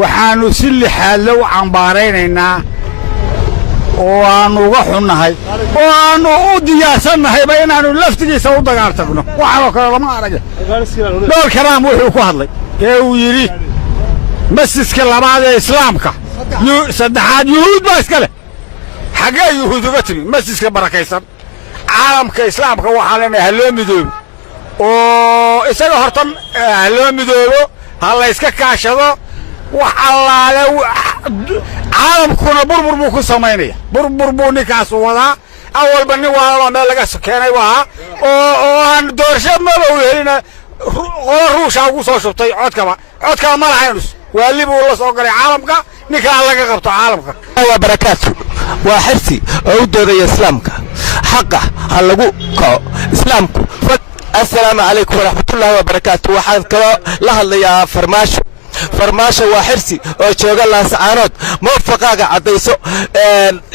waxaanu si lixaad loo cambaaraynaynaa oo aanu uga xunnahay oo aanu u diyaarsannahayba inaannu laftigiisa u dagaaltagno waxaanoo kale lama arag dhool karaam wuxuu ku hadlay ee uu yidhi masjidka labaad ee islaamka saddexaad yuhuud baa iska leh xaggee yuhuud uga timi masjidka barakaysan caalamka islaamka waxaa leenahay ha loo midoobo oo isaga hortan ha loo midoobo ha la yska kaashado wax allaale caalamkuna burbur buu ku samaynaya burbur buu ninkaasu wadaa awalba nin waalalo meel laga keenay waa oo aan doorasho maba u helina qolo ruusha ugu soo shubtay codkaba ma lahaynus waalib uu la soo galay caalamka ninkaa laga qabto caalamka waa barakaatu waa xirsi oo u doodaya islaamka xaqa ha lagu kaco islaamku assalaamu calaykum waraxmatullaahi wabarakaatu waxaan kaloo la hadlayaa farmaasho waa xirsi oo jooga laascaanood muwafaqaaga caddayso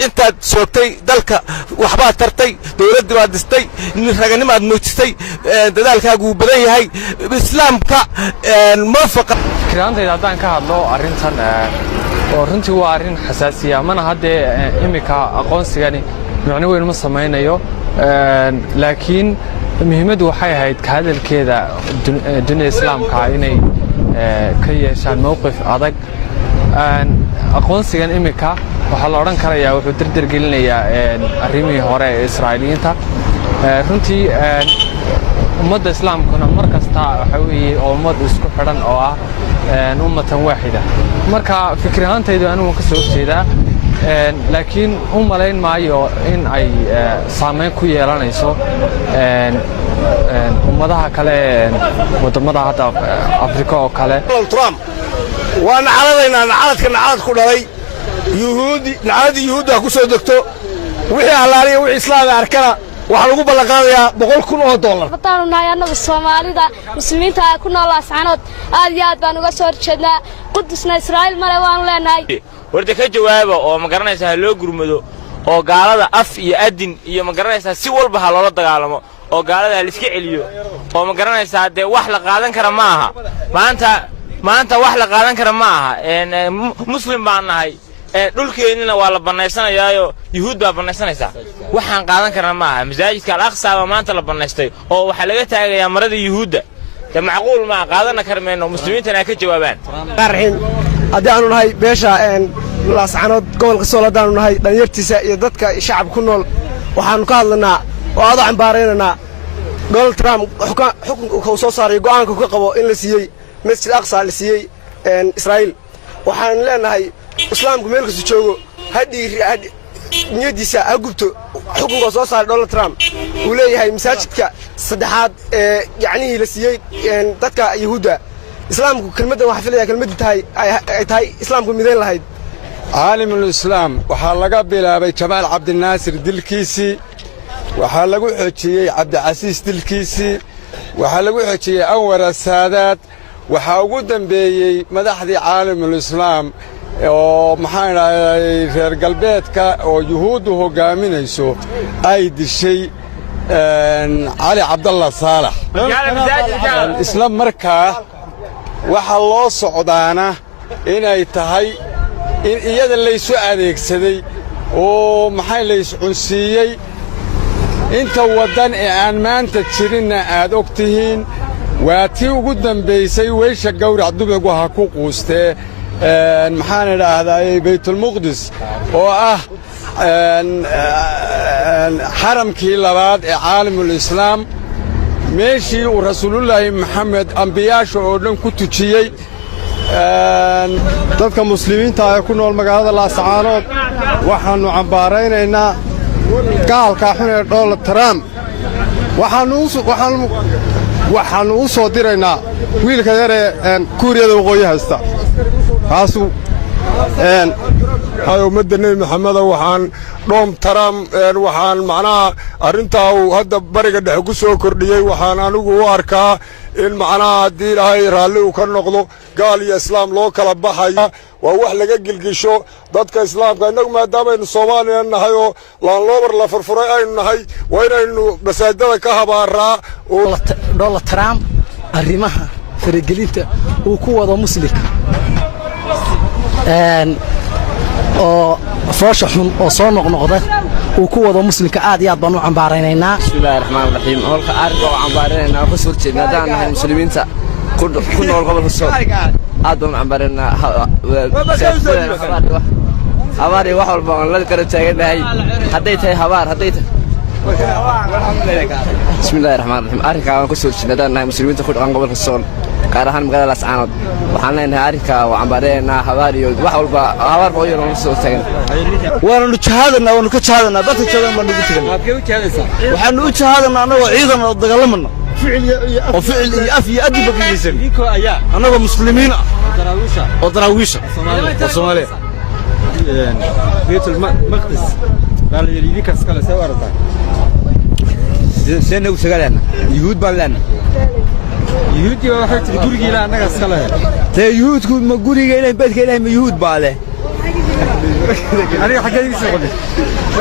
intaad joogtay dalka waxbaad tartay dowladdii baad dhistay raganimaad muujisay dadaalkaagu wuu badan yahay islaamka muwafaqa fikraantayda haddaan ka hadlo arrintan oo runtii waa arrin xasaasiya mana haddee iminka aqoonsigani micno weyn ma samaynayo laakiin muhiimaddu waxay ahayd ka hadalkeeda dunida islaamka inay ka yeeshaan mowqif adag aqoonsigan iminka waxaa la odhan karayaa wuxuu dardargelinayaa arrimihii hore ee israa'iiliyiinta runtii ummadda islaamkuna mar kasta waxa weeye oo ummad isku xidhan oo ah ummatan waaxida marka fikir ahaantaydu anugu ka soo horjeedaa laakiin u malayn maayo in ay saamayn ku yeelanayso ummadaha kale wadamada hadda afrika oo kale trump waa nacaladaynaa nacaladka nacalad ku dhalay nacaladii yuhuudda ku soo degto wixii allaaliya wixii islaamka arkana waxaa lagu ballanqaadayaa $100,000 haddaanu nahay annagu soomaalida muslimiinta ku nool laascaanood aad iyo aad baan uga soo horjeednaa qudusna israa'iil male waanu leenahay warda ka jawaaba oo ma garanaysaa ha loo gurmado oo gaalada af iyo adin iyo ma garanaysaa si walba ha loola dagaalamo oo gaalada ha liska celiyo oo ma garanaysaa dee wax la qaadan kara ma aha maanta wax la qaadan kara ma aha muslim baan nahay dhulkeennina waa la banaysanayaayo yuhuud baa banaysanaysaa waxaan qaadan karna ma aha masaajidka al-aqsa baa maanta la banaystay oo waxaa laga taagayaa marada yuhuudda de macquul ma qaadana karmayno muslimiintana ka jawaabaan haddii aanu nahay beesha laascaanood gobolka sool haddaanu nahay dhalinyartiisa iyo dadka shacab ku nool waxaannu ka hadlanaa oo aad u cambaaraynaynaa donald trump xukunka uu soo saaray go'aanka ka qabo in la siiyey masjid aqsa la siiyey israa'iil waxaanu leenahay islaamku meel kasta joogo niyadiisa ha gubto xukunka soo saaray donald trump uu leeyahay masaajidka saddexaad ee yacnihii la siiyey dadka yuhuudda islaamku kelmaddan waxaa filaya kelmaddu ay tahay islaamku midayn lahayd caalimulislaam waxaa laga bilaabay jamaal cabdinaasir dilkiisii waxaa lagu xoojiyey cabdicasiis dilkiisii waxaa lagu xoojiyey anwar asaadaad waxaa ugu dambeeyey madaxdii caalimulislaam oo maxaan idhahday reer galbeedka oo yuhuuddu hoggaaminayso ay dishay cali cabdalla saalax isla markaa waxaa loo socdaana inay tahay in iyada laysu adeegsaday oo maxay layscunsiiyey inta waddan ee aan maanta jirinna aad og tihiin waa tii ugu dambaysay weysha gawrac dubigu ha ku quustee maxaan idhaahdaayey baytulmuqdis oo ah xaramkii labaad ee caalamulislaam meeshii uu rasuulullaahi maxamed ambiyaasha oo dhan ku tujiyey dadka muslimiinta ee ku nool magaalada laascaanood waxaannu cambaaraynaynaa gaalkaa xun ee donald trump waxaannu u soo diraynaa wiilka yaree kuuriyada waqooyi haysta kaasuu ummadda nebi maxameda waxaan dhoom taram waxaan macnaha arrintaa uu hadda bariga dhexe ku soo kordhiyey waxaan anigu u arkaa in macnaha haddii ilaahay raalli uu ka noqdo gaal iyo islaam loo kala baxaya waa wax laga gilgisho dadka islaamka innagu maadaamaynu soomaaliya nahay oo laanloobar la furfuray aynu nahay waa inaynu masaajidada ka habaaraa donald trump arrimaha faragelinta uu ku wado muslimka oo foosha xun oo soo noqnoqda uu ku wado muslimka aad iyo aad baan u cambaaraynaynaa. bismillaahi raxmaani raxiim. holka aad baan u cambaaraynaynaa ka soo jeednaa haddaan nahay muslimiinta ku nool gobolka Sool. aad baan u cambaaraynaa habaar iyo wax walba aan la kala taaganahay hadday tahay habaar hadday tahay bismillaahi raxmaani raxiim. arrinkaa waan ka soo jeednaa haddaan nahay muslimiinta ku dhaqan gobolka Sool gaar ahaan magaalada Laascaanood waxaan leenahay arrinkaa waa cambaaraynaa habaar iyo wax walba habaar oo yar oo soo taagan waanu jahaadanaa waanu ka jahaadanaa dadka joogan baan ugu tagan waxaanu u jahaadanaa annagoo ciidan oo dagaalamana oo ficil iyo af iyo adib ka geysan annagoo muslimiin ah oo daraawiisha oo Soomaaliya beytul maqdis baa la yiri kaas kale soo aragtaa seenna u sagaleena yuhuud baan leena yuhuudii waxay tiri gurigeena annaga iska leh tee yuhuudku ma gurigeena beedka ilaahay ma yuhuud baa leh aniga xageedii soo qodey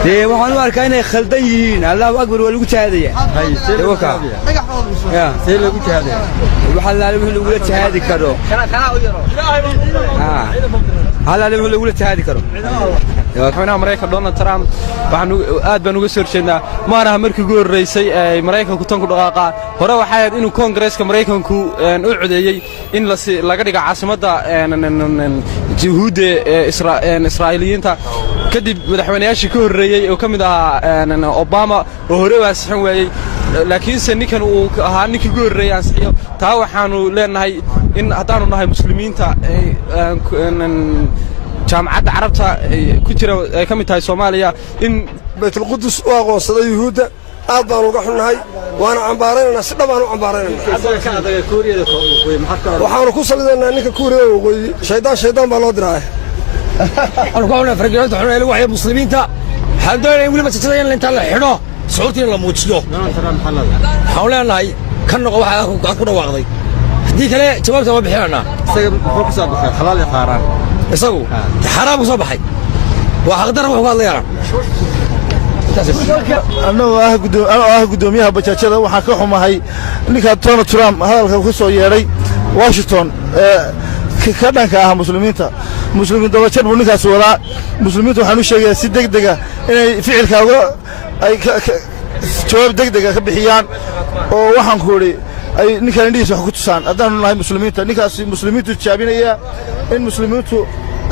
tee waxaan u arkaa inay khaldan yihiin Allahu akbar waa lagu taadaya see lagu taadaya waxa la lagu taadi karo halaale wuxuu lagu taadi karo madaxweynaha Mareykanka Donald Trump waxaan aad baan uga soo horjeednaa maaraha markii ugu horeysay ay Mareykanku tan ku dhaqaaqaan hore waxa ahayd inuu Congress-ka Mareykanku u codeeyay in laga dhigo caasimadda Yahuudda Israa'iiliyiinta kadib madaxweynayaashii ka horeeyay oo kamid ahaa Obama oo hore waasixin waayay laakiinse ninkan uu ahaa ninkii ugu horeeyay ansixiyo taa waxaanu leenahay in haddaanu nahay muslimiinta jaamacadda carabta ku jira ay ka mid tahay Soomaaliya in baytul qudus u aqoonsaday yuhuudda aad baan uga xunnahay waana cambaaraynaa si dhabaan u cambaaraynaa waxaanu ku salidaynaa ninka kuuriyada waqooyi shaydaan baa loo diraa waxaanu ku xunnahay fargelinta xun ee lagu hayo muslimiinta waxaan doonayaa in weliba sitida in inta la xidho suxuurtii la muujiyo waxaan leenahay kan noqo waxa ku dhawaaqday haddii kale jawaabta waa bixinaynaa isaga muxuu ku soo baxay xalaal iyo xaaraan isagu xaraam ku soo baxay waa xaqdar wuxuu ka hadlayaa annagoo gudoomiyaha bajaajada waxaan ka xumahay ninka Donald Trump hadalka ku soo yeeray Washington ka dhanka ah muslimiin dabajar buu ninkaas wadaa muslimiintu waxaan u sheegayaa si degdeg ah inay ficilkaaga ay jawaab degdeg ah ka bixiyaan oo waxaan ku yiri ay ninkan indhihiisa wax ku tusaan haddaan nahay muslimiinta ninkaas muslimiintu jaabinaya in muslimiintu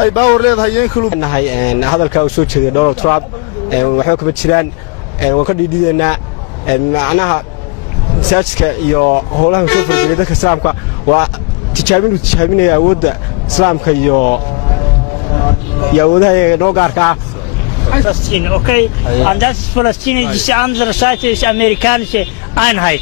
ay baawar leedahay in kale nahay hadalka uu soo jeeday Donald Trump waxay ka jiraan waan ka dhiidhideena macnaha saajka iyo howlaha soo fargelay dadka islaamka waa tijaabinaya awoodda islaamka iyo awoodaha noo gaarka ah Palestine, okay? And that's Palestine, the other side is Americans Einheit.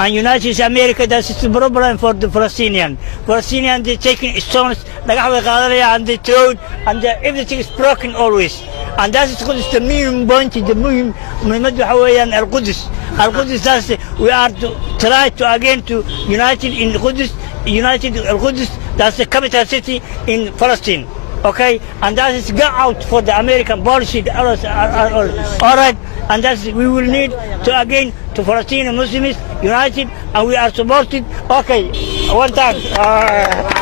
And United States America, that's the problem for the Palestinian. Palestinians, they're taking stones, and they throw it, and everything is broken always. And that's the main point, the main Al-Qudus. Al-Qudus, that's we are to try to again to united in Qudus, united Al-Qudus, that's the capital city in Palestine. Okay, and that is go out for the American policy. All right, and that's we will need to again to Palestinian Muslims united, and we are supported. Okay, one time.